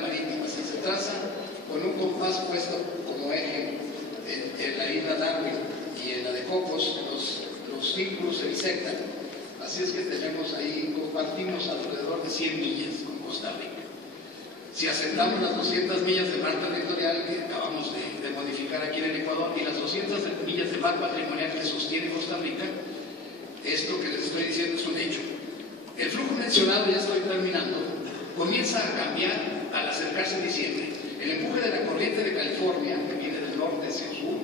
marítima. Si se traza con un compás puesto como eje en la isla Darwin y en la de Cocos, los círculos se bisectan. Así es que tenemos ahí, compartimos alrededor de 100 millas con Costa Rica. Si aceptamos las 200 millas de mar territorial que acabamos de modificar aquí en el Ecuador y las 200 millas de mar patrimonial que sostiene Costa Rica, esto que les estoy diciendo es un hecho. El flujo mencionado, ya estoy terminando, comienza a cambiar al acercarse diciembre. El empuje de la corriente de California, que viene del norte hacia el sur,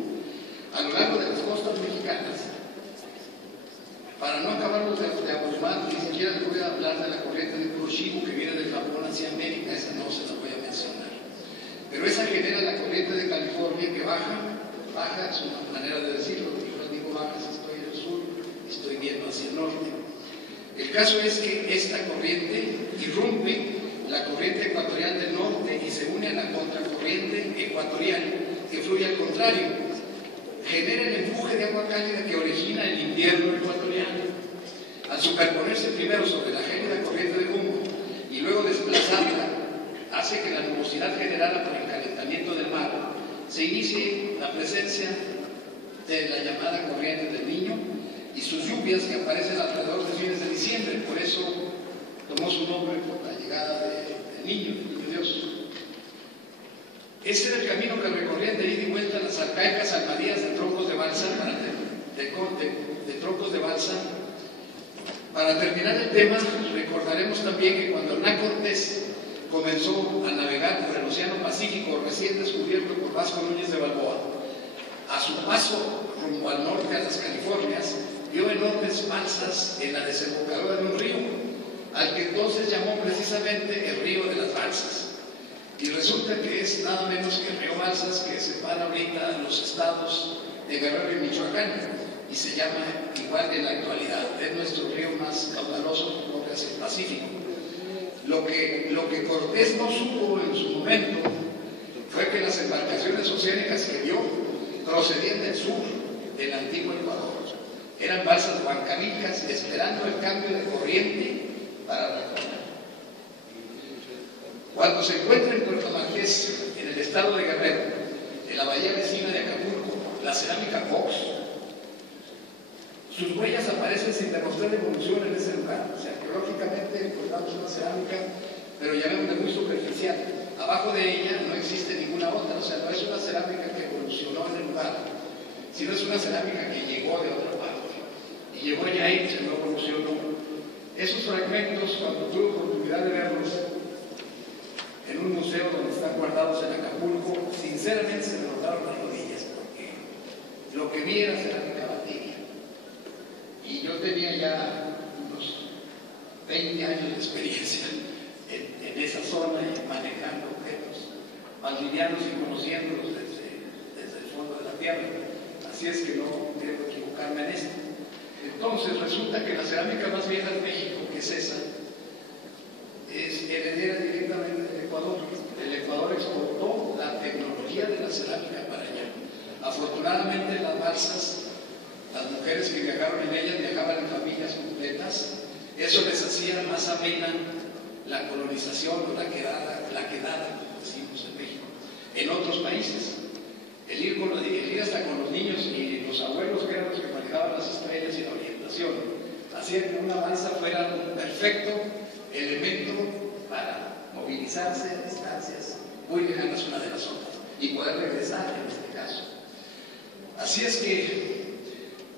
a lo largo de las costas mexicanas, para no acabarlos de abrumar, ni siquiera les voy a hablar de la corriente de Kuroshibu que viene del Japón hacia América, esa no se la voy a mencionar. Pero esa genera la corriente de California que baja, es una manera de decirlo, yo les digo baja si estoy en el sur, estoy viendo hacia el norte. El caso es que esta corriente irrumpe la corriente ecuatorial del norte y se une a la contracorriente ecuatorial que fluye al contrario. Genera el empuje de agua cálida que origina el invierno ecuatoriano. Al superponerse primero sobre la gélida corriente de Humboldt y luego desplazarla, hace que la nubosidad generada por el calentamiento del mar se inicie la presencia de la llamada corriente del Niño y sus lluvias que aparecen alrededor de fines de diciembre. Por eso tomó su nombre por la llegada del Niño Dios. Ese era el camino que recorrían de ida y vuelta las arcaicas almadías de troncos de balsa Para terminar el tema, recordaremos también que cuando Hernán Cortés comenzó a navegar por el Océano Pacífico recién descubierto por Vasco Núñez de Balboa, a su paso rumbo al norte a las Californias, vio enormes balsas en la desembocadura de un río, al que entonces llamó precisamente el río de las Balsas. Y resulta que es nada menos que el río Balsas que separa ahorita los estados de Guerrero y Michoacán, y se llama igual en la actualidad. Es nuestro río más caudaloso que corre hacia el Pacífico. Lo que Cortés no supo en su momento fue que las embarcaciones oceánicas que vio procedían del sur, del antiguo Ecuador. Eran balsas huancavicas esperando el cambio de corriente para retornar. Cuando se encuentra en Puerto Marqués, en el estado de Guerrero, en la bahía vecina de Acapulco, la cerámica Fox, sus huellas aparecen sin demostrar evolución en ese lugar. O sea, arqueológicamente encontramos una cerámica, pero ya vemos muy superficial. Abajo de ella no existe ninguna otra, o sea, no es una cerámica que evolucionó en el lugar, sino es una cerámica que llegó de otra parte. Y llegó ya ahí, se no evolucionó. Esos fragmentos, cuando tuve oportunidad de verlos en un museo donde están guardados en Acapulco, sinceramente se me notaron las rodillas, porque lo que vi era cerámica batida. Y yo tenía ya unos 20 años de experiencia en esa zona y manejando objetos valdivianos y conociéndolos desde el fondo de la tierra. Así es que no debo equivocarme en esto. Entonces resulta que la cerámica más vieja de México, que es esa, es heredera directamente del Ecuador. El Ecuador exportó la tecnología de la cerámica para allá. Afortunadamente las balsas, las mujeres que viajaron en ellas viajaban en familias completas. Eso les hacía más amena la colonización o la quedada, como decimos en México, en otros países. El ir hasta con los niños y los abuelos, que eran los que manejaban las estrellas y la orientación, hacía que una balsa fuera un perfecto elemento para movilizarse a distancias muy lejanas una de las otras y poder regresar en este caso. Así es que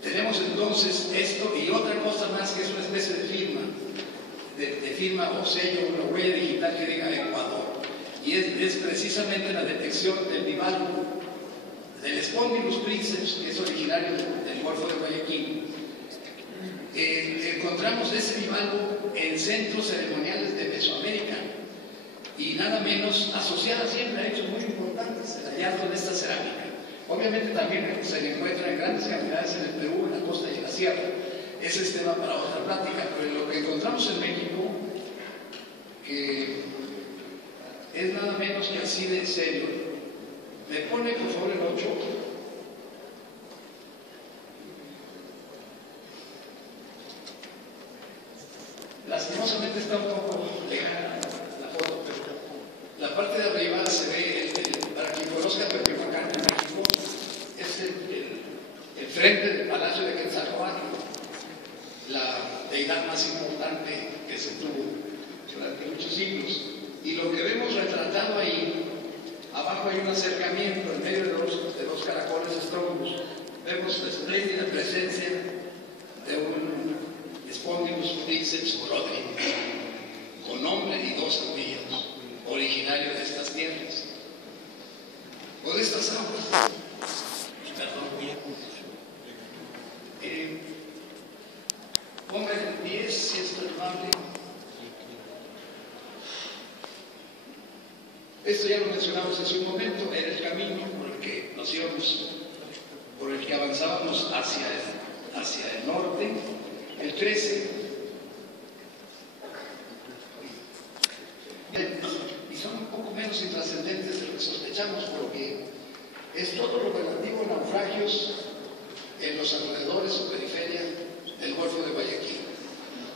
tenemos entonces esto y otra cosa más, que es una especie de firma, de firma o sello, una huella digital que diga Ecuador, y es precisamente la detección del bivalvo, del Spondylus princeps, que es originario del Golfo de Guayaquil. Encontramos ese bivalvo en centros ceremoniales de Mesoamérica y nada menos asociada siempre a hechos muy importantes, el hallazgo de esta cerámica. Obviamente también se le encuentra en grandes cantidades en el Perú, en la costa y en la sierra. Ese es tema para otra plática, pero lo que encontramos en México, que es nada menos que así de serio. Me pone por favor el 8. Lastimosamente está un poco lejana la foto, pero la parte siglos. Y lo que vemos retratado ahí, abajo hay un acercamiento en medio de los caracoles estrombos. Vemos la espléndida presencia de un Spondylus princeps brodri, con nombre y dos apellidos, originario de estas tierras, o de estas aguas. Perdón. Pongan 10, si es tan amable. Esto ya lo mencionamos hace un momento, era el camino por el que nos íbamos, por el que avanzábamos hacia el norte. El 13, y son un poco menos intrascendentes de lo que sospechamos, porque es todo lo relativo a naufragios en los alrededores o periferia del Golfo de Guayaquil.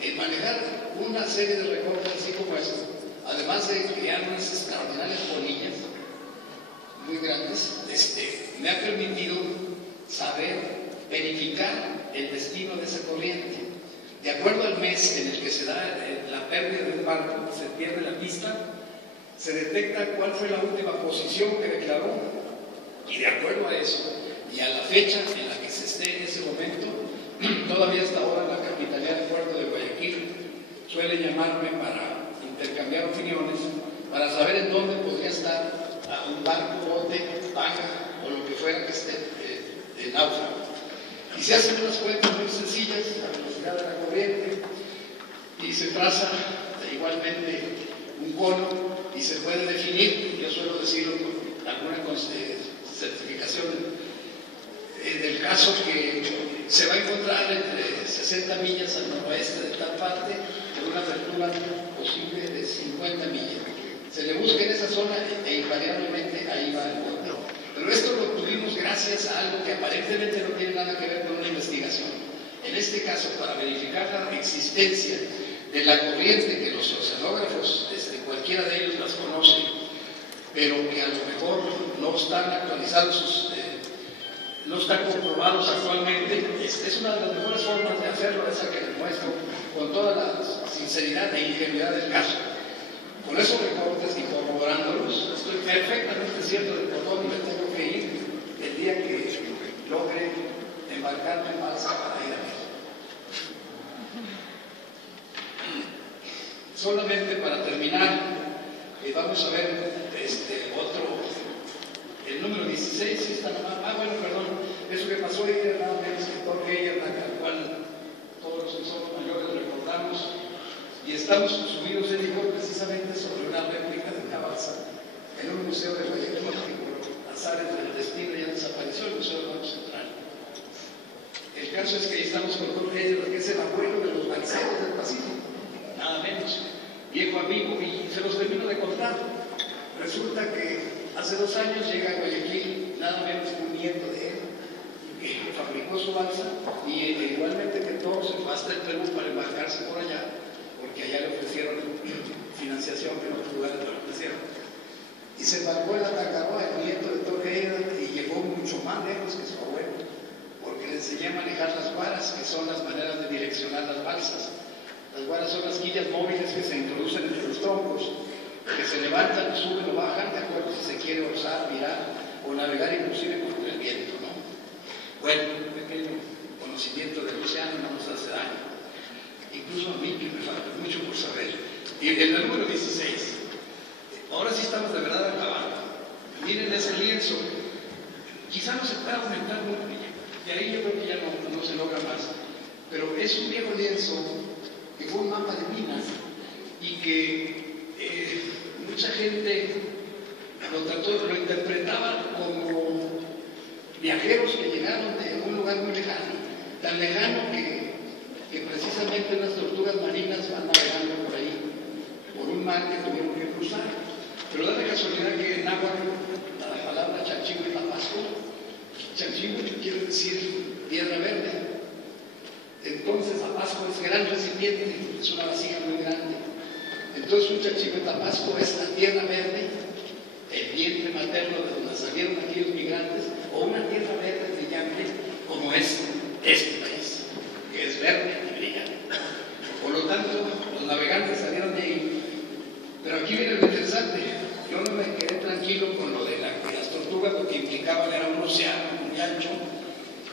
El manejar una serie de recortes así como esta, además de crear unas extraordinarias polillas muy grandes, me ha permitido saber verificar el destino de esa corriente. De acuerdo al mes en el que se da la pérdida de un barco, se pierde la pista, se detecta cuál fue la última posición que declaró, y de acuerdo a eso y a la fecha en la que se esté en ese momento, todavía hasta ahora la Capitanía del Puerto de Guayaquil suele llamarme para intercambiar opiniones, para saber en dónde podría estar un barco, bote, vaga o lo que fuera que esté en náufrago. Y se hacen unas cuentas muy sencillas, la velocidad de la corriente, y se traza igualmente un cono y se puede definir, yo suelo decirlo con alguna certificación del caso, que se va a encontrar entre 60 millas al noroeste de tal parte, con una apertura posible de 50 millas. Se le busca en esa zona e invariablemente ahí va el bote. Pero esto lo obtuvimos gracias a algo que aparentemente no tiene nada que ver con una investigación. En este caso, para verificar la existencia de la corriente, que los oceanógrafos, cualquiera de ellos las conocen, pero que a lo mejor no están actualizados, no están comprobados actualmente, es una de las mejores formas de hacerlo, esa que les muestro con toda la sinceridad e ingenuidad del caso. Con esos recortes y corroborándolos, estoy perfectamente cierto de por dónde me tengo que ir el día que logre embarcarme en balsa para ir a México. Solamente para terminar, vamos a ver el número 16, si está nomás. Bueno, perdón, eso que pasó ahí era nada menos que Torque Eyernak, al cual todos los que somos mayores recordamos, y estamos subidos en Licor precisamente sobre una réplica de una balsa en un museo de Guayaquil, que por azares del destino ya desapareció, el Museo del Banco Central. El caso es que ahí estamos con Torque Eyernak, que es el abuelo de los balseros del Pacífico, nada menos, viejo amigo, y se los termino de contar. Resulta que hace 2 años llega a Guayaquil nada menos que un nieto de él, que fabricó su balsa, y igualmente que todos se fue hasta el Perú para embarcarse por allá, porque allá le ofrecieron financiación que en otros lugares le ofrecieron. Y se embarcó en la Tangaroa, el nieto de Torque Eyernak, y llegó mucho más lejos que su abuelo, porque le enseñé a manejar las varas, que son las maneras de direccionar las balsas. Las varas son las quillas móviles que se introducen entre los troncos, que se levantan, suben o bajan, de acuerdo si se quiere orzar, mirar o navegar inclusive con el viento, ¿no? Bueno, un pequeño conocimiento del océano no nos hace daño, incluso a mí que me falta mucho por saber. Y el número 16, ahora sí estamos de verdad acabando. Miren ese lienzo, quizá no se pueda aumentar mucho, y ahí yo creo que ya no se logra más, pero es un viejo lienzo que fue un mapa de minas y que mucha gente lo interpretaba como viajeros que llegaron de un lugar muy lejano, tan lejano que precisamente unas tortugas marinas van navegando por ahí, por un mar que tuvieron que cruzar. Pero da la casualidad que en náhuatl la palabra Chalchihuitl Tapasco, Chalchihuitl quiere decir tierra verde. Entonces Tapasco es gran recipiente, es una vasija muy grande. Entonces un Chalchihuitl Tapasco es la tierra verde, el vientre materno de donde salieron aquellos migrantes, o una tierra verde brillante como es este país, que es verde y brillante. Por lo tanto, los navegantes salieron de ahí aquí viene lo interesante. Yo no me quedé tranquilo con lo de las tortugas, lo que implicaban era un océano muy ancho,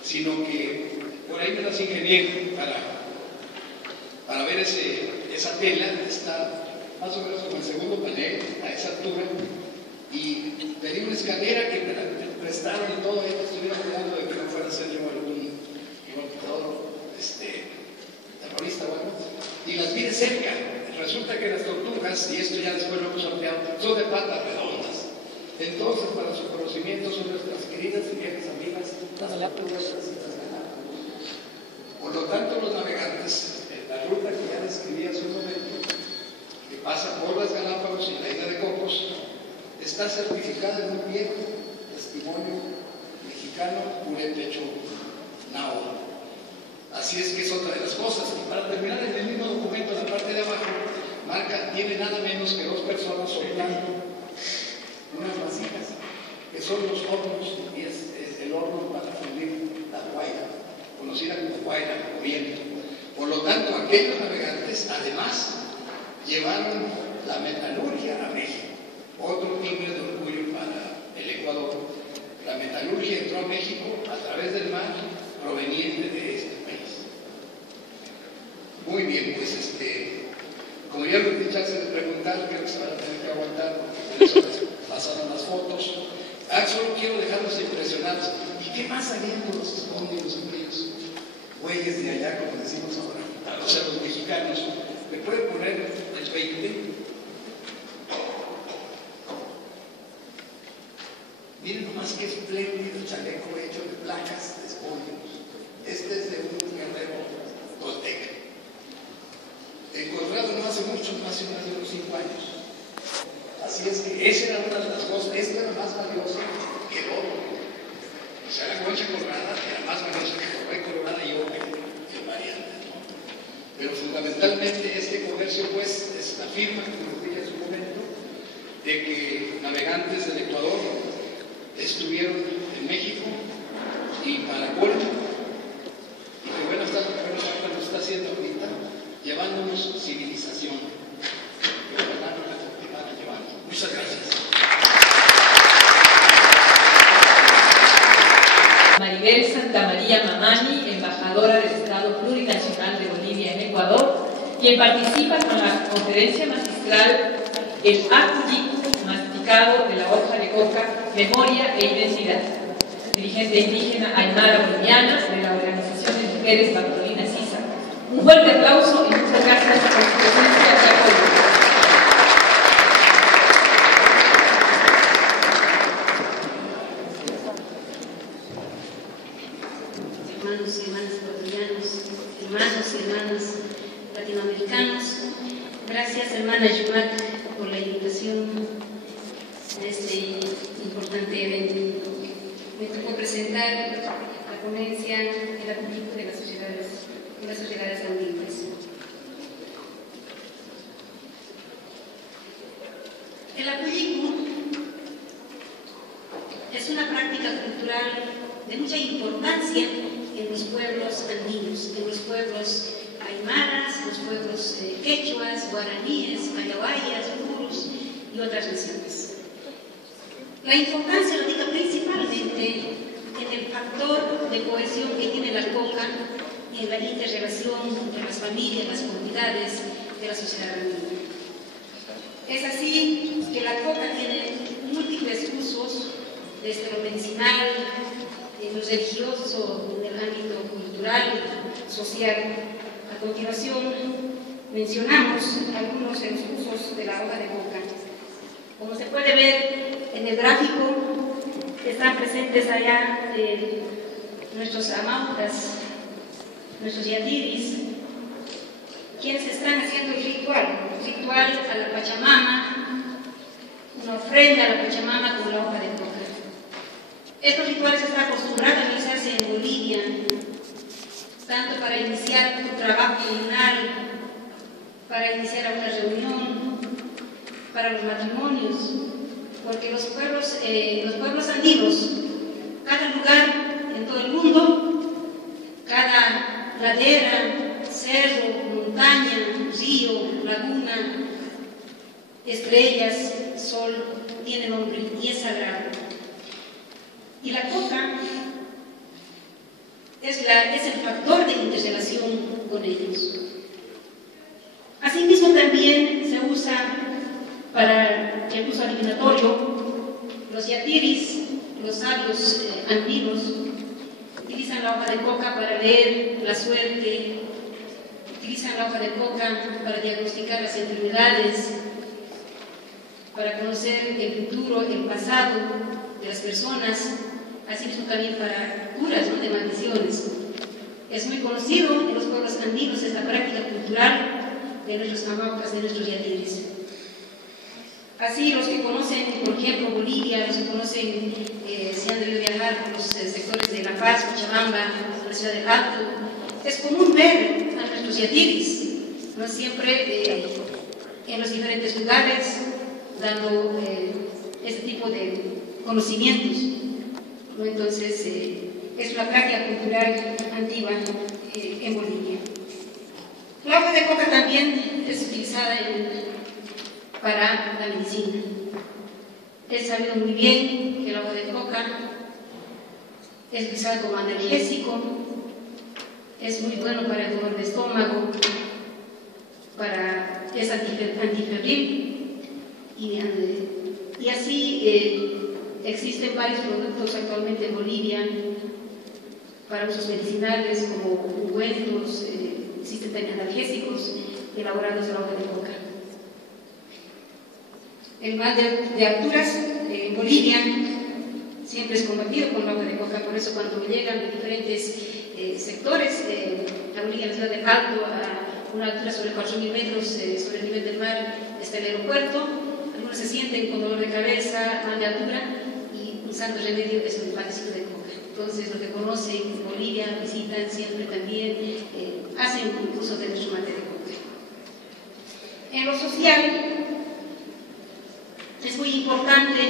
sino que por ahí me las ingenié para ver esa tela. Está más o menos como el segundo panel, a esa altura, y tenía una escalera que me la prestaron y todo. Esto estuviera cuidando de que no fuera a ser yo algún terrorista o algo, y las vi de cerca. Resulta que las tortugas, y esto ya después lo hemos ampliado, son de patas redondas. Entonces, para su conocimiento, son nuestras queridas y viejas amigas, las tortugas y las galápagos. Por lo tanto, los navegantes, la ruta que ya describí hace un momento, que pasa por las Galápagos y la isla de Cocos, está certificada en un viejo testimonio mexicano, Purépecha Náhuatl. Así es que es otra de las cosas. Y para terminar, en el mismo documento, en la parte de abajo, tiene nada menos que 2 personas soplando unas vasijas, que son los hornos, y es el horno para fundir la guaira, conocida como guaira o viento. Por lo tanto, aquellos navegantes, además, llevaron la metalurgia a México, otro timbre de orgullo para el Ecuador. La metalurgia entró a México a través del mar proveniente de este país. Muy bien, pues como ya lo he chance de preguntar, creo que se van a tener que aguantar, porque por eso les pasaron las fotos. Solo quiero dejarlos impresionados. ¿Y qué más harían con los escondidos, aquellos güeyes de allá, como decimos ahora, o sea, los mexicanos? ¿Me pueden poner el 20? Miren nomás qué espléndido chaleco hecho de placas de escondidos. Este es de un guerrero tolteca, encontrado no hace mucho, hace unos 5 años. Así es que esa era una de las cosas. Esta era más valiosa que el oro. O sea, la concha colorada era más valiosa que el oro colorada y oro que variante, ¿no? Pero fundamentalmente este comercio, pues, afirma, como dije en su momento, de que navegantes del Ecuador estuvieron en México y para colmo, y que bueno, lo está haciendo ahorita, llevándonos civilización. Muchas gracias. Maribel Santamaría Mamani, embajadora del Estado Plurinacional de Bolivia en Ecuador, quien participa con la conferencia magistral El Acuyicu masticado de la hoja de coca, memoria e identidad. Dirigente indígena aymara boliviana de la Organización de Mujeres Bartolina Sisa. Un fuerte aplauso y muchas gracias por su presencia y apoyo. Hermanos y hermanas bolivianos, hermanos y hermanas latinoamericanos, gracias hermana Yumac por la invitación a este importante evento. Me tocó presentar la ponencia El Acuyicu de las sociedades andinas. El Acuyicu es una práctica cultural de mucha importancia en los pueblos andinos, en los pueblos aymaras, los pueblos quechuas, guaraníes, mayaguayas, purus y otras naciones. La importancia radica principalmente en el factor de cohesión que tiene la coca y en la interrelación entre las familias, las comunidades de la sociedad andina. Es así que la coca tiene múltiples usos, desde lo medicinal, en lo religioso, en el ámbito cultural, social. A continuación, mencionamos algunos de los usos de la hoja de coca. Como se puede ver en el gráfico, están presentes allá nuestros amautas, nuestros yatiris, quienes están haciendo el ritual a la Pachamama, una ofrenda a la Pachamama con la hoja de coca. Estos rituales están acostumbrados a realizarse en Bolivia, tanto para iniciar un trabajo comunal, para iniciar una reunión, para los matrimonios, porque los pueblos andinos, cada lugar en todo el mundo, cada ladera, cerro, montaña, río, laguna, estrellas, sol, tiene nombre y es sagrado. Y la coca es el factor de interrelación con ellos. Asimismo también se usa para el uso adivinatorio. Los yatiris, los sabios andinos, utilizan la hoja de coca para leer la suerte, utilizan la hoja de coca para diagnosticar las enfermedades, para conocer el futuro, el pasado de las personas, asimismo también para curas, ¿no?, de maldiciones. Es muy conocido en los pueblos andinos esta práctica cultural de nuestros amaucas, de nuestros yatiris. Así, los que conocen, por ejemplo, Bolivia, los que conocen, si han debido viajar por los sectores de La Paz, Cochabamba, la ciudad del Alto, es común ver a nuestros yatiris, ¿no?, siempre en los diferentes lugares, dando este tipo de conocimientos, ¿no? Entonces, es una práctica cultural antigua en Bolivia. La hoja de coca también es utilizada para la medicina. Es sabido muy bien que la hoja de coca es utilizada como analgésico, es muy bueno para el dolor de estómago, es antifebril, y así existen varios productos actualmente en Bolivia para usos medicinales como ungüentos, existen también analgésicos elaborados de la hoja de coca. El mal de alturas en Bolivia siempre es combatido con la hoja de coca, por eso cuando llegan de diferentes sectores a Bolivia, en la ciudad de Alto, a una altura sobre 4.000 metros sobre el nivel del mar, está el aeropuerto. Algunos se sienten con dolor de cabeza, mal de altura, y un santo remedio es un panecito de coca. Entonces, los que conocen Bolivia, visitan siempre también, hacen uso de nuestro mate de coca. En lo social, es muy importante,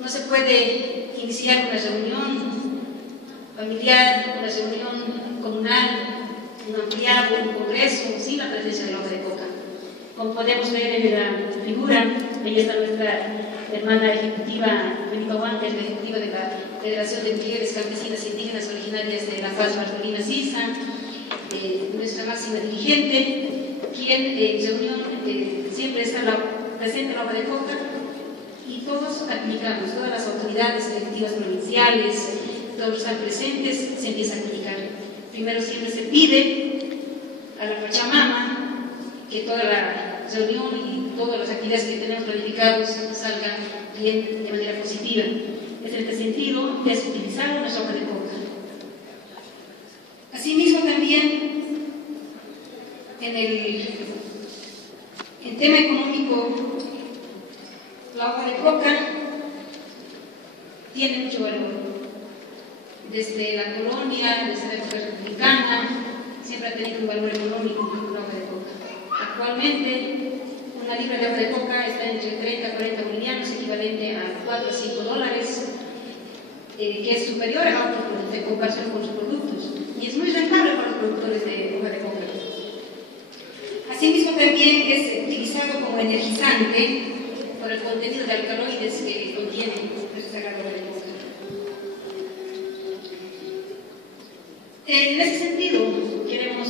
no se puede iniciar una reunión familiar, una reunión comunal, un ampliado, un congreso, sin la presencia de la hoja de coca. Como podemos ver en la figura, ahí está nuestra hermana ejecutiva, Benita Huanca, es la ejecutiva de la Federación de Mujeres Campesinas Indígenas Originarias de La Paz, Bartolina Sisa, nuestra máxima dirigente, quien en reunión siempre está presente la hoja de coca, y todos aplicamos, todas las autoridades ejecutivas provinciales, todos están presentes, se empieza a aplicar. Primero siempre se pide a la Pachamama que toda la reunión y todas las actividades que tenemos planificados salgan bien de manera positiva. En este sentido, es utilizar nuestra hoja de coca. Asimismo, también en tema económico, la hoja de coca tiene mucho valor. Desde la colonia, desde la época republicana, siempre ha tenido un valor económico la hoja de coca. Actualmente, una libra de hoja de coca está entre 30 a 40 bolivianos, equivalente a 4 a 5 dólares, que es superior a otros productos en comparación con sus productos. Y es muy rentable para los productores de hoja de coca. Asimismo, también es utilizado como energizante por el contenido de alcaloides que contiene esta hoja de coca. En ese sentido, queremos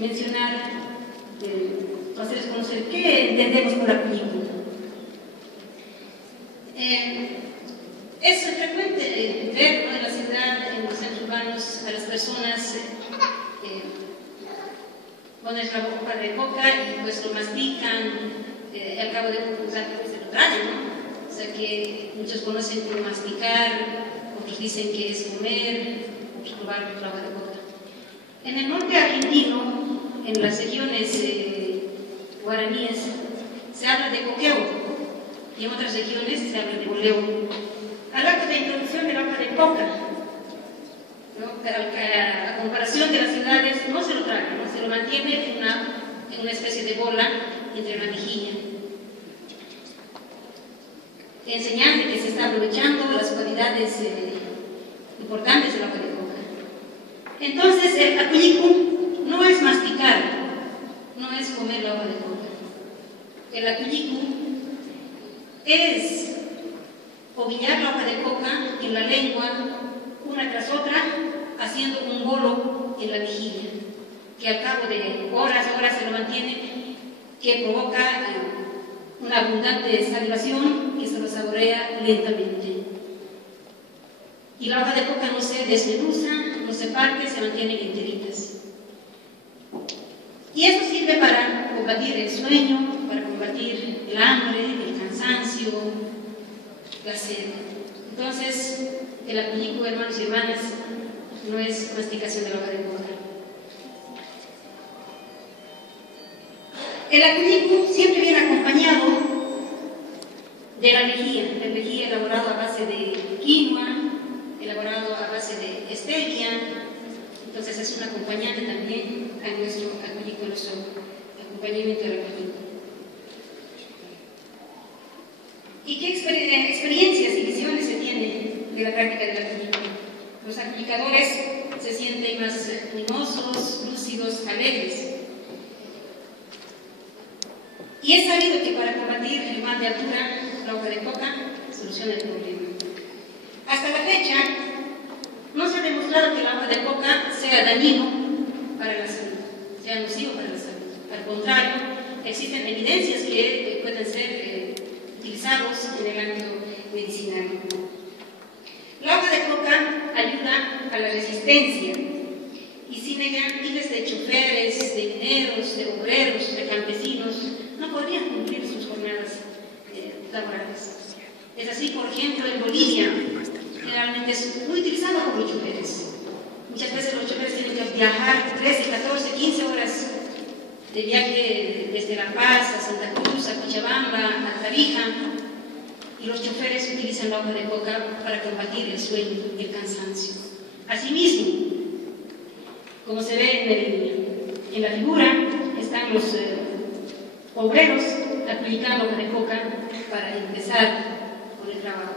mencionar, hacerles conocer qué entendemos por la película. Es frecuente ver, ¿no?, en la ciudad, en los centros urbanos, a las personas ponen la hoja de coca y pues lo mastican, al cabo de un rato se lo tragan, ¿no? O sea que muchos conocen por masticar, otros dicen que es comer, otros probar la hoja de coca. En el norte argentino, en las regiones guaraníes, se habla de coqueo, y en otras regiones se habla de boleo. Al acto de introducción de la hoja de coca, ¿no?, a comparación de las ciudades, no se lo traga, ¿no?, se lo mantiene en una especie de bola entre la mejilla, enseñando que se está aprovechando las cualidades importantes de la hoja de coca. Entonces, el acuyicu no es masticar, no es comer la hoja de coca. el acullicu es ovillar la hoja de coca en la lengua una tras otra, haciendo un bolo en la mejilla, que al cabo de horas se lo mantiene, que provoca una abundante salivación que se lo saborea lentamente. Y la hoja de coca no se desmenuza, no se parte, se mantienen enteritas. Y esto sirve para combatir el sueño, para combatir el hambre, el cansancio, la sed. Entonces, el acullicu, hermanos y hermanas, no es masticación de la hoja de coca. El acullicu siempre viene acompañado de la lejía elaborado a base de quinoa, elaborado a base de stevia. Entonces es un acompañante también a nuestro acullicu, nuestro acompañamiento del acullicu. ¿Y qué experiencias y visiones se tienen de la práctica del acullicu? Los acullicadores se sienten más animosos, lúcidos, alegres. Y es sabido que para combatir el mal de altura, la hoja de coca soluciona el problema. Hasta la fecha, no se ha demostrado que la hoja de coca sea dañino para la salud, sea nocivo para la salud. Al contrario, existen evidencias que pueden ser utilizados en el ámbito medicinal. La hoja de coca ayuda a la resistencia y sin ella miles de choferes, de mineros, de obreros, de campesinos no podrían cumplir sus jornadas laborales. Es así, por ejemplo, en Bolivia generalmente es muy utilizado por los choferes. Muchas veces los choferes tienen que viajar 13, 14, 15 horas de viaje desde La Paz a Santa Cruz, a Cochabamba, a Tarija, y los choferes utilizan la hoja de coca para combatir el sueño y el cansancio. Asimismo, como se ve en la figura, están los obreros aplicando hoja de coca para empezar con el trabajo.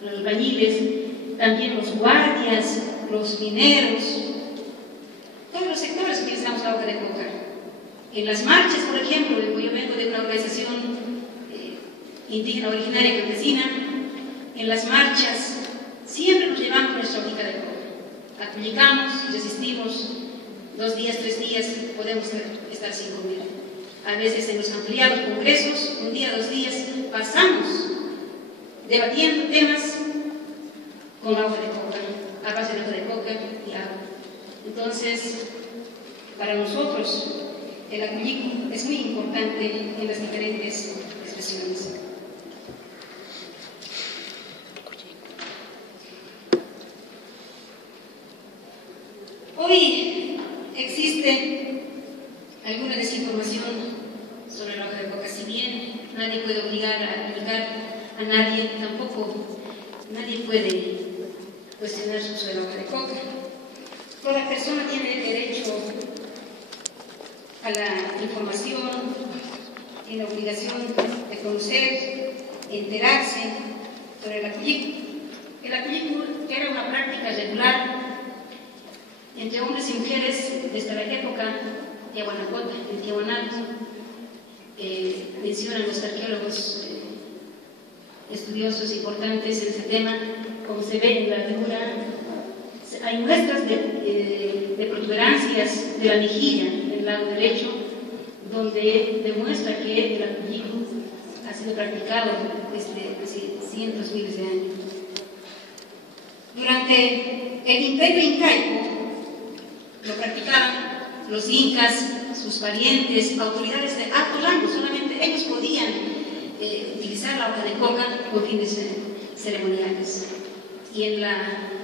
Los albañiles, también los guardias, los mineros, todos los sectores utilizamos la hoja de coca. En las marchas, por ejemplo, yo vengo de una organización indígena originaria campesina, en las marchas siempre nos llevamos nuestra hojita de coca. Aplicamos y resistimos 2 días, 3 días, podemos estar sin comer. A veces en los ampliados congresos, 1 día, 2 días, pasamos debatiendo temas con agua de coca, a base de agua de coca y agua. Entonces, para nosotros, el acullicu es muy importante en las diferentes expresiones. Hoy existe alguna desinformación sobre la hoja de coca. Si bien nadie puede obligar a aplicar a nadie, tampoco nadie puede cuestionar su uso de la hoja de coca. Toda persona tiene derecho a la información, tiene la obligación de conocer, enterarse sobre el acullicu. El acullicu era una práctica regular entre hombres y mujeres desde la época de Tiahuanacoa, en Tiahuanaco. Mencionan los arqueólogos estudiosos importantes en ese tema, como se ve en la figura, hay muestras de protuberancias de la mejilla en el lado derecho, donde demuestra que el acullicu ha sido practicado desde hace cientos, miles de años. Durante el Imperio Incaico lo practicaban los incas, sus parientes, autoridades de alto rango. Solamente ellos podían utilizar la hoja de coca con fines ceremoniales. Y en la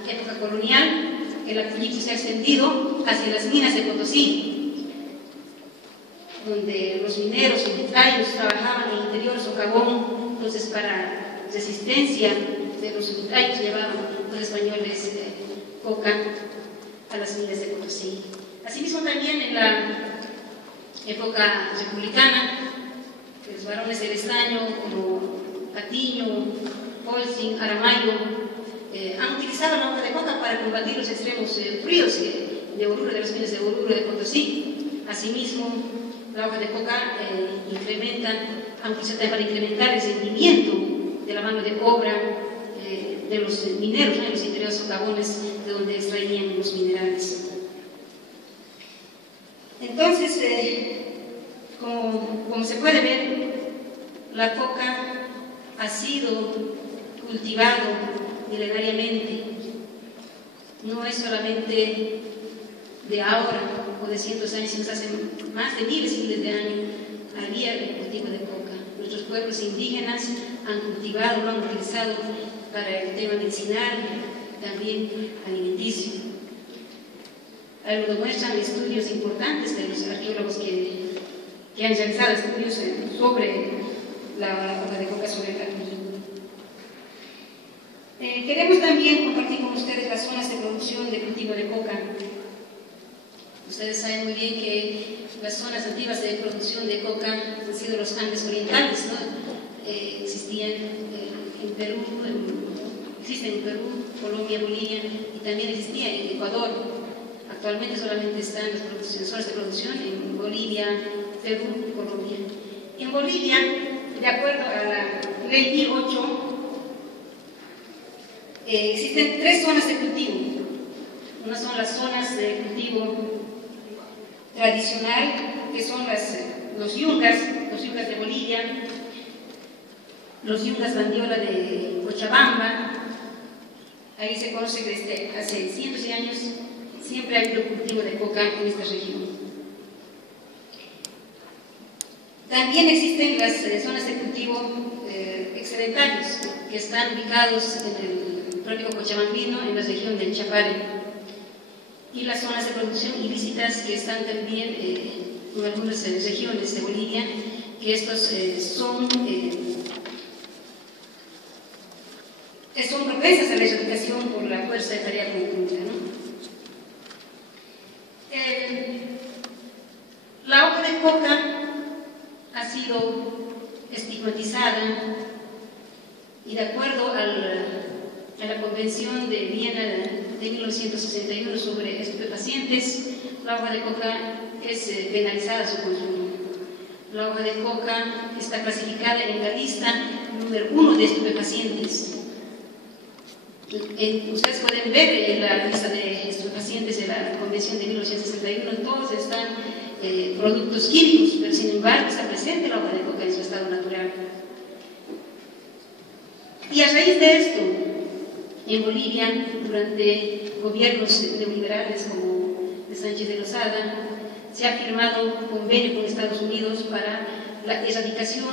época colonial, el acullicu se ha extendido hacia las minas de Potosí, donde los mineros y unitarios trabajaban en interior socavón. Entonces, para resistencia de los unitarios, llevaban los españoles coca a las minas de Potosí. Asimismo, también en la época republicana, los varones del estaño, como Patiño, Holcim, Aramayo, han utilizado la hoja de coca para combatir los extremos fríos de Oruro, de las minas de Oruro de Potosí. Asimismo, la hoja de coca incrementa para incrementar el rendimiento de la mano de obra de los mineros, en los interiores socavones de donde extraían los minerales. Entonces, como se puede ver, la coca ha sido cultivado milenariamente. No es solamente de ahora o de cientos de años, sino hace más de miles y miles de años había el cultivo de coca. Nuestros pueblos indígenas han cultivado, lo han utilizado para el tema medicinal, también alimenticio. Lo demuestran estudios importantes de los arqueólogos que han realizado estudios sobre la hoja de coca, sobre el capullo. Queremos también compartir con ustedes las zonas de producción de cultivo de coca. Ustedes saben muy bien que las zonas antiguas de producción de coca han sido los Andes orientales, ¿no? Existían en Perú, existen en Perú, Colombia, Bolivia, y también existía en Ecuador. Actualmente solamente están las zonas de producción en Bolivia, Perú y Colombia. En Bolivia, de acuerdo a la ley 1008, existen 3 zonas de cultivo. Unas son las zonas de cultivo tradicional, que son los yungas de Bolivia, los yungas bandiola de Cochabamba. Ahí se conoce que desde hace cientos de años siempre ha habido cultivo de coca en esta región. También existen las zonas de cultivo excedentarios, que están ubicados en el trópico cochabambino, en la región del Chapare, y las zonas de producción ilícitas que están también en algunas regiones de Bolivia, que estos son propensas a la erradicación por la fuerza de tarea conjunta, ¿no? La hoja de coca ha sido estigmatizada y de acuerdo a la Convención de Viena de 1961 sobre estupefacientes, la hoja de coca es penalizada su consumo. La hoja de coca está clasificada en la lista número 1 de estupefacientes. Ustedes pueden ver en la lista de estupefacientes de la Convención de 1961, todos están productos químicos, pero sin embargo está presente la hoja de coca en su estado natural. Y a raíz de esto, en Bolivia, durante gobiernos neoliberales como de Sánchez de Lozada, se ha firmado un convenio con Estados Unidos para la erradicación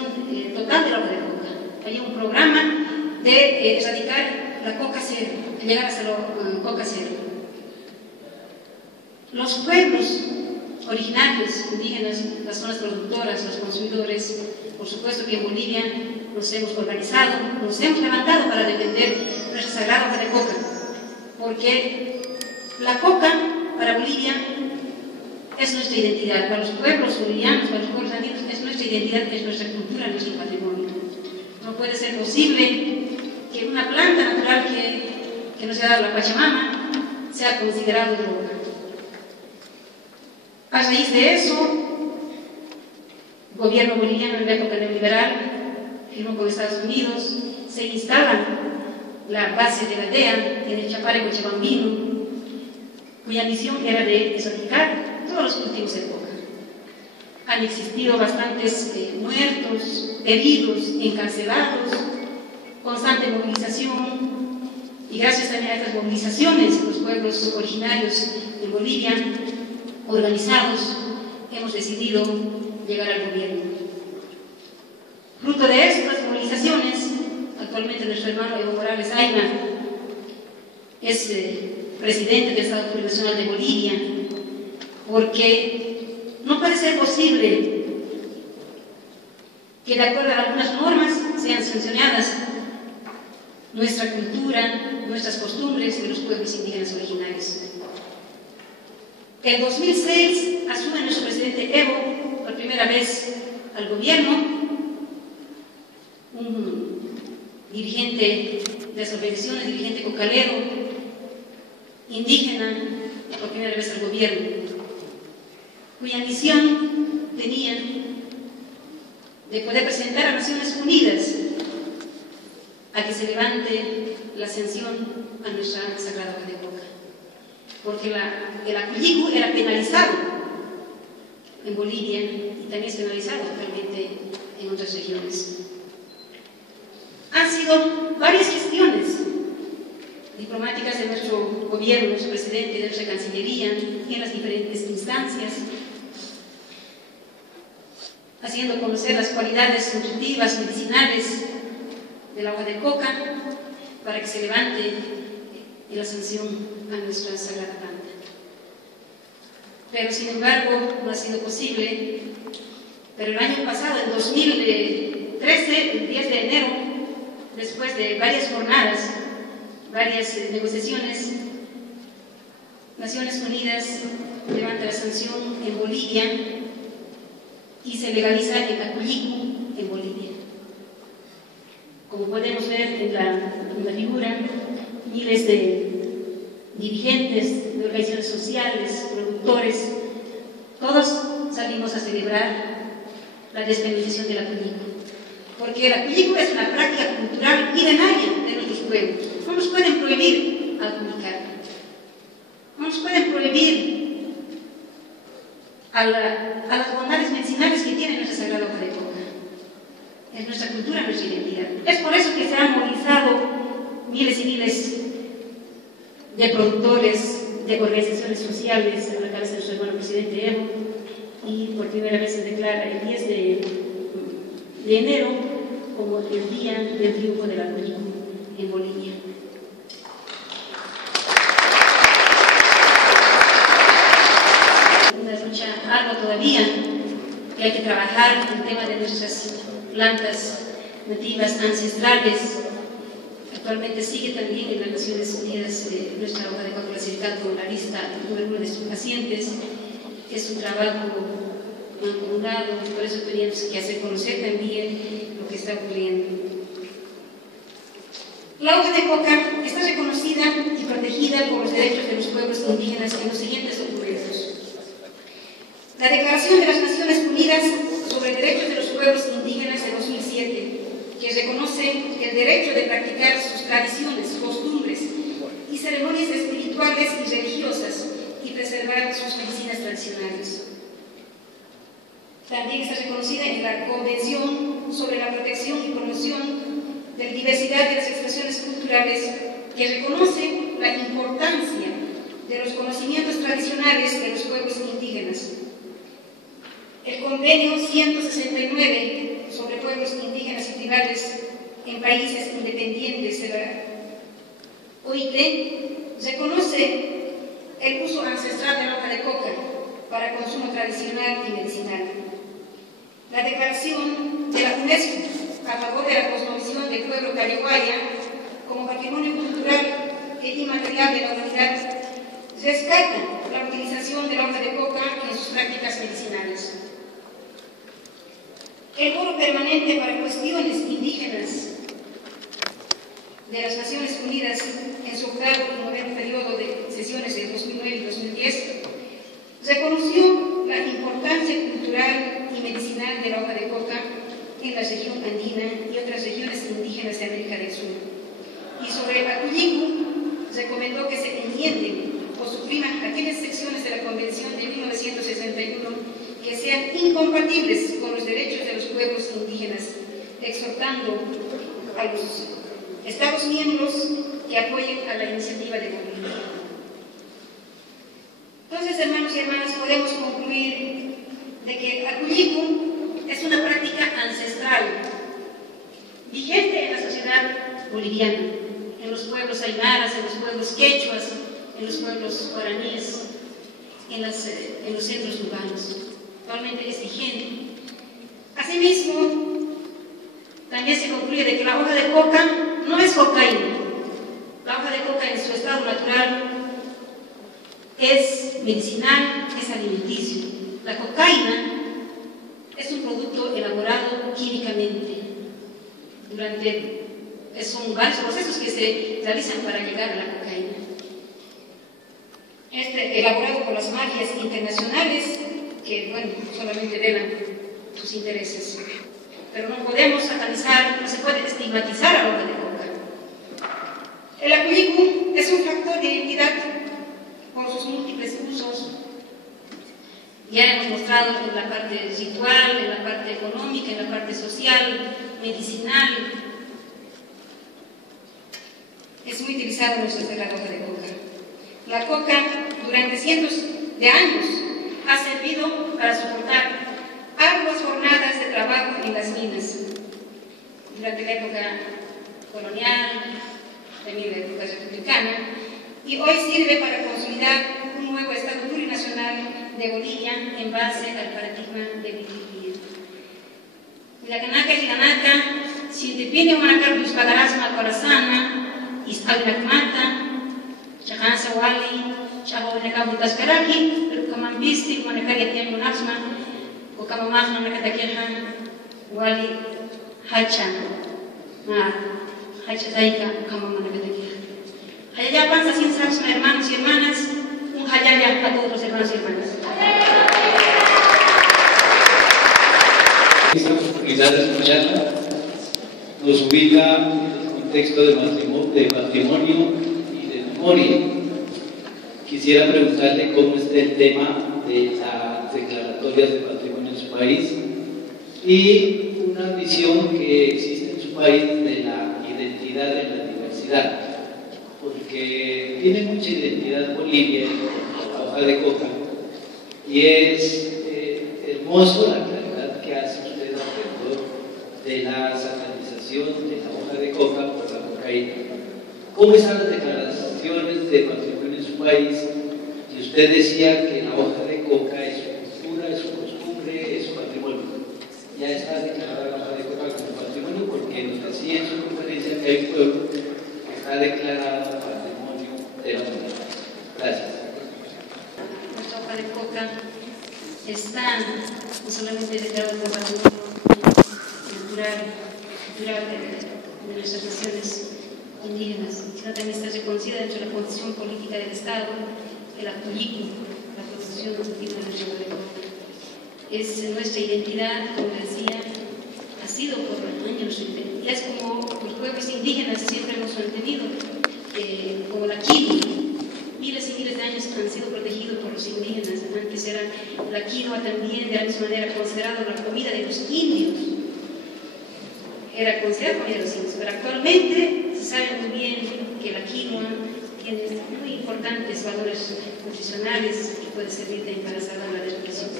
total de la hoja de coca. Hay un programa de erradicar la coca cero, llegar hasta la coca cero. Los pueblos originarios, indígenas, las zonas productoras, los consumidores, por supuesto que en Bolivia nos hemos organizado, nos hemos levantado para defender nuestra sagrada hoja de coca, porque la coca para Bolivia es nuestra identidad, para los pueblos bolivianos, para los pueblos andinos, es nuestra identidad, es nuestra cultura, nuestro patrimonio. No puede ser posible que una planta natural que nos ha dado la Pachamama sea considerado droga. A raíz de eso, el gobierno boliviano en la época neoliberal firmó con Estados Unidos, se instala la base de la DEA en el Chapare cochabambino, cuya misión era de erradicar todos los cultivos de coca. Han existido bastantes muertos, heridos, encarcelados, constante movilización, y gracias también a estas movilizaciones, los pueblos originarios de Bolivia, organizados, hemos decidido llegar al gobierno. Fruto de estas movilizaciones, actualmente nuestro hermano Evo Morales Ayma es presidente del Estado Plurinacional de Bolivia, porque no puede ser posible que de acuerdo a algunas normas sean sancionadas nuestra cultura, nuestras costumbres de los pueblos indígenas originarios. En 2006 asume nuestro presidente Evo por primera vez al gobierno, un dirigente de las organizaciones, dirigente cocalero, indígena, por primera vez al gobierno, cuya misión tenía de poder presentar a Naciones Unidas a que se levante la sanción a nuestra Sagrada Agua de Coca, porque el acullicu era penalizado en Bolivia y también es penalizado actualmente en otras regiones. Han sido varias gestiones diplomáticas de nuestro gobierno, nuestro presidente, de nuestra Cancillería y en las diferentes instancias, haciendo conocer las cualidades nutritivas, medicinales del agua de coca para que se levante la sanción a nuestra Sagrada Planta. Pero sin embargo no ha sido posible. Pero el año pasado, en 2013, el 10 de enero, después de varias jornadas, varias negociaciones, Naciones Unidas levanta la sanción en Bolivia y se legaliza el acullicu en Bolivia. Como podemos ver en la figura, miles de dirigentes de organizaciones sociales, productores, todos salimos a celebrar la despenalización del acullicu, porque el acullicu es una práctica cultural milenaria de nuestros pueblos. No nos pueden prohibir acullicar, no nos pueden prohibir a las bondades medicinales que tiene nuestra Sagrada Agua de Coca. Es nuestra cultura, nuestra identidad. Es por eso que se han movilizado miles y miles de productores, de organizaciones sociales, a la cabeza de nuestro hermano presidente Evo, y por primera vez se declara el 10 de enero como el día del triunfo del acullicu en Bolivia. Una lucha ardua todavía, que hay que trabajar en el tema de nuestras plantas nativas ancestrales. Actualmente sigue también en las Naciones Unidas nuestra hoja de coca clasificada como la lista número 1 de sus pacientes. Es un trabajo mancomunado, por eso teníamos que hacer conocer también lo que está ocurriendo. La hoja de coca está reconocida y protegida por los derechos de los pueblos indígenas en los siguientes documentos. La Declaración de las Naciones Unidas sobre Derechos de los Pueblos Indígenas de 2007, que reconoce el derecho de practicar sus tradiciones, costumbres y ceremonias espirituales y religiosas y preservar sus medicinas tradicionales. También está reconocida en la Convención sobre la Protección y Promoción de la Diversidad de las Expresiones Culturales, que reconoce la importancia de los conocimientos tradicionales de los pueblos indígenas. El Convenio 169 sobre pueblos indígenas y tribales en países independientes de la OIT reconoce el uso ancestral de la hoja de coca para consumo tradicional y medicinal. La declaración de la UNESCO a favor de la cosmovisión del pueblo Caliguaya como patrimonio cultural e inmaterial de la humanidad rescata la utilización de la hoja de coca en sus prácticas medicinales. El Foro Permanente para Cuestiones Indígenas de las Naciones Unidas, en su octavo y noveno periodo de sesiones de 2009 y 2010, reconoció la importancia cultural y medicinal de la hoja de coca en la región andina y otras regiones indígenas de América del Sur. Y sobre el acullicu, recomendó que se enmienden o supriman aquellas secciones de la Convención de 1961 que sean incompatibles con los derechos de los pueblos indígenas, exhortando a los Estados miembros que apoyen a la iniciativa de Bolivia. Entonces, hermanos y hermanas, podemos concluir de que el acullicu es una práctica ancestral, vigente en la sociedad boliviana, en los pueblos aymaras, en los pueblos quechuas, en los pueblos guaraníes, en los centros urbanos. Actualmente es vigente. Asimismo, también se concluye de que la hoja de coca no es cocaína. La hoja de coca en su estado natural es medicinal, es alimenticio. La cocaína es un producto elaborado químicamente. Son varios procesos que se realizan para llegar a la cocaína. Elaborado por las mafias internacionales que, bueno, solamente velan sus intereses. pero no podemos satanizar, no se puede estigmatizar a la hoja de coca. El acuyicu es un factor de identidad por sus múltiples usos. Ya hemos mostrado en la parte ritual, en la parte económica, en la parte social, medicinal. Es muy utilizado en nuestra tierra la hoja de coca. La coca durante cientos de años ha servido para soportar arduas jornadas de trabajo en las minas. Durante la época colonial, también la época republicana, y hoy sirve para consolidar un nuevo Estado plurinacional de Bolivia en base al paradigma de Bolivia. Willacanaka y Ganaka, si te pide Manacar Luis Pagarasma Corazana, Istabinacmata, Chahansa Wali, Chaho Nakabu Taskaraki, Kamambistik, Manakari Tiamu Naxma, o Kamamahna Nakatakehan, Wali Hacha, Hacha Zaika, Kamamana Nakatakehan. Hayaya Panza sin Saxma, hermanos y hermanas, un Hayaya a todos los hermanos y hermanas. Esta oportunidad de escucharla nos ubica en el contexto de patrimonio y de memoria. Quisiera preguntarle cómo está el tema de las declaratorias de patrimonio en su país y una visión que existe en su país de la identidad en la diversidad, porque tiene mucha identidad Bolivia, la hoja de coca, y es hermoso la claridad que hace usted alrededor de la satanización de la hoja de coca por la cocaína. ¿Cómo están las declaraciones de patrimonio en su país? Y usted decía que la hoja de coca es su cultura, es su costumbre, es su patrimonio. Ya está declarada la hoja de coca como patrimonio porque nos decía en su conferencia que hay un pueblo que está declarado patrimonio de la humanidad. Gracias. Nuestra hoja de coca está no solamente declarada como patrimonio cultural de nuestras naciones indígenas, sino también está reconocida dentro de la constitución política del Estado, el acuyicu, la constitución de nuestra hoja de coca. Es nuestra identidad, como decía, ha sido por años, y es como los pueblos indígenas siempre hemos mantenido, como la quinoa. Miles y miles de años han sido protegidos por los indígenas. Antes era la quinoa también, de la misma manera, considerada la comida de los indios. Era considerada comida de los indios, pero actualmente se sabe muy bien que la quinoa tiene muy importantes valores nutricionales y puede servir también para salvar la desnutrición.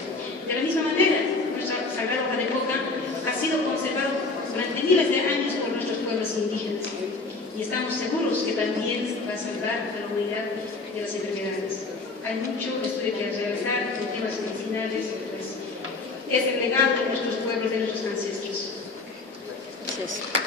De la misma manera, nuestra sagrada hoja de coca ha sido conservada durante miles de años por nuestros pueblos indígenas. Y estamos seguros que también va a salvar a la humanidad de las enfermedades. Hay mucho estudio que realizar en temas medicinales, pues es el legado de nuestros pueblos, de nuestros ancestros. Gracias.